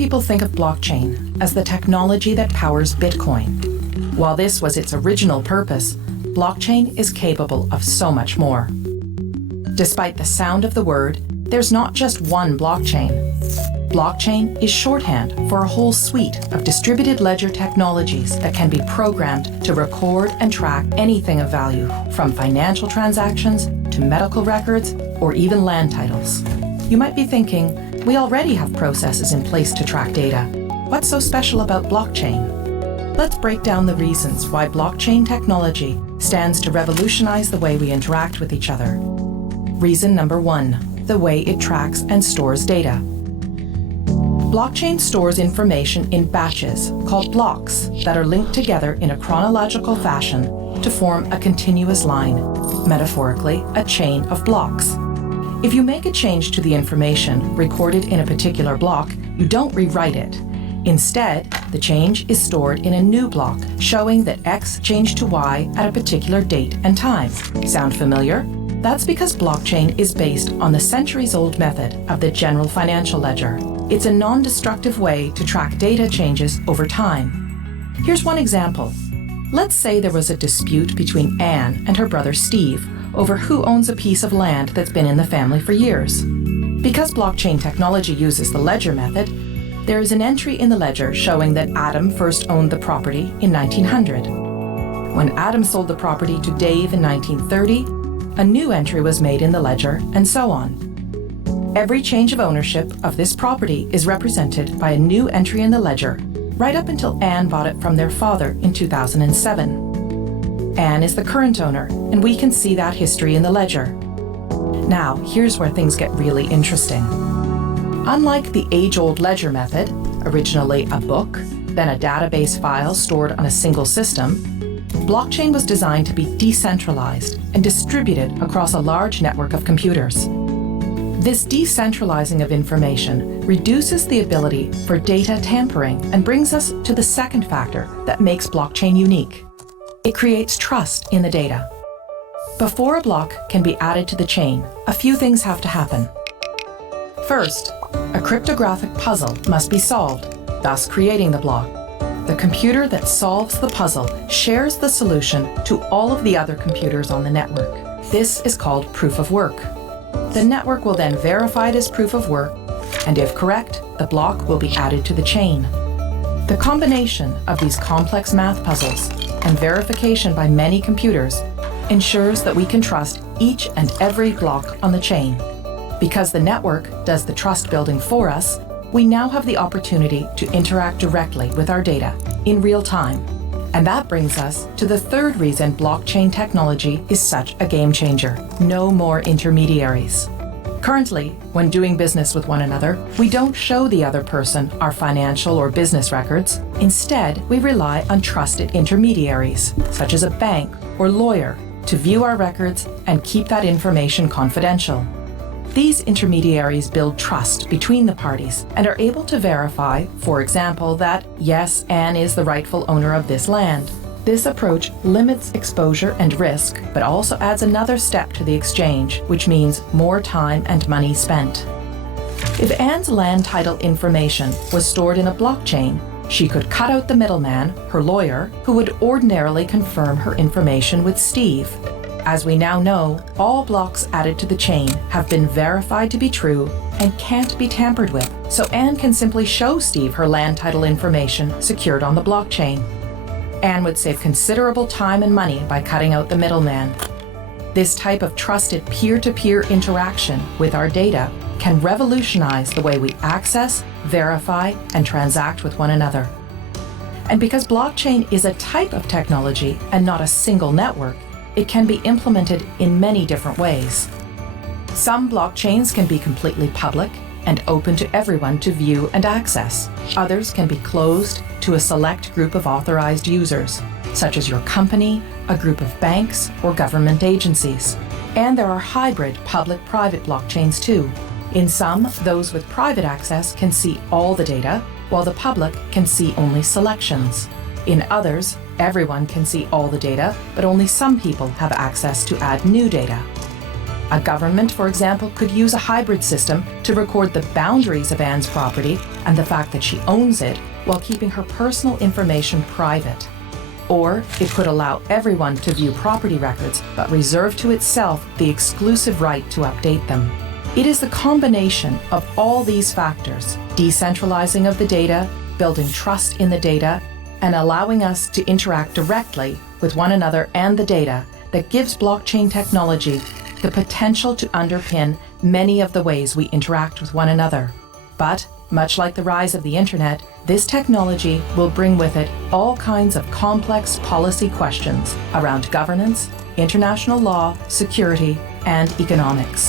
people think of blockchain as the technology that powers Bitcoin. While this was its original purpose, blockchain is capable of so much more. Despite the sound of the word, there's not just one blockchain. Blockchain is shorthand for a whole suite of distributed ledger technologies that can be programmed to record and track anything of value, from financial transactions to medical records or even land titles. You might be thinking, we already have processes in place to track data. What's so special about blockchain? Let's break down the reasons why blockchain technology stands to revolutionize the way we interact with each other. Reason number 1, the way it tracks and stores data. Blockchain stores information in batches called blocks that are linked together in a chronological fashion to form a continuous line, metaphorically, a chain of blocks. If you make a change to the information recorded in a particular block, you don't rewrite it. Instead, the change is stored in a new block, showing that X changed to Y at a particular date and time. Sound familiar? That's because blockchain is based on the centuries-old method of the general financial ledger. It's a non-destructive way to track data changes over time. Here's one example. Let's say there was a dispute between Anne and her brother Steve over who owns a piece of land that's been in the family for years. Because blockchain technology uses the ledger method, there is an entry in the ledger showing that Adam first owned the property in 1900. When Adam sold the property to Dave in 1930, a new entry was made in the ledger, and so on. Every change of ownership of this property is represented by a new entry in the ledger, right up until Anne bought it from their father in 2007. Anne is the current owner, and we can see that history in the ledger. Now, here's where things get really interesting. Unlike the age-old ledger method, originally a book, then a database file stored on a single system, blockchain was designed to be decentralized and distributed across a large network of computers. This decentralizing of information reduces the ability for data tampering and brings us to the second factor that makes blockchain unique. It creates trust in the data. Before a block can be added to the chain, a few things have to happen. First, a cryptographic puzzle must be solved, thus creating the block. The computer that solves the puzzle shares the solution to all of the other computers on the network. This is called proof of work. The network will then verify this proof of work, and if correct, the block will be added to the chain. The combination of these complex math puzzles and verification by many computers ensures that we can trust each and every block on the chain. Because the network does the trust building for us, we now have the opportunity to interact directly with our data in real time. And that brings us to the third reason blockchain technology is such a game changer: no more intermediaries. Currently, when doing business with one another, we don't show the other person our financial or business records. Instead, we rely on trusted intermediaries, such as a bank or lawyer, to view our records and keep that information confidential. These intermediaries build trust between the parties and are able to verify, for example, that, yes, Anne is the rightful owner of this land. This approach limits exposure and risk, but also adds another step to the exchange, which means more time and money spent. If Anne's land title information was stored in a blockchain, she could cut out the middleman, her lawyer, who would ordinarily confirm her information with Steve. As we now know, all blocks added to the chain have been verified to be true and can't be tampered with, so Anne can simply show Steve her land title information secured on the blockchain. Anne would save considerable time and money by cutting out the middleman. This type of trusted peer-to-peer interaction with our data can revolutionize the way we access, verify, and transact with one another. And because blockchain is a type of technology and not a single network, it can be implemented in many different ways. Some blockchains can be completely public and open to everyone to view and access. Others can be closed to a select group of authorized users, such as your company, a group of banks, or government agencies. And there are hybrid public-private blockchains too. In some, those with private access can see all the data, while the public can see only selections. In others, everyone can see all the data, but only some people have access to add new data. A government, for example, could use a hybrid system to record the boundaries of Anne's property and the fact that she owns it while keeping her personal information private. Or it could allow everyone to view property records, but reserve to itself the exclusive right to update them. It is the combination of all these factors, decentralizing of the data, building trust in the data, and allowing us to interact directly with one another and the data, that gives blockchain technology the potential to underpin many of the ways we interact with one another. But, much like the rise of the internet, this technology will bring with it all kinds of complex policy questions around governance, international law, security, and economics.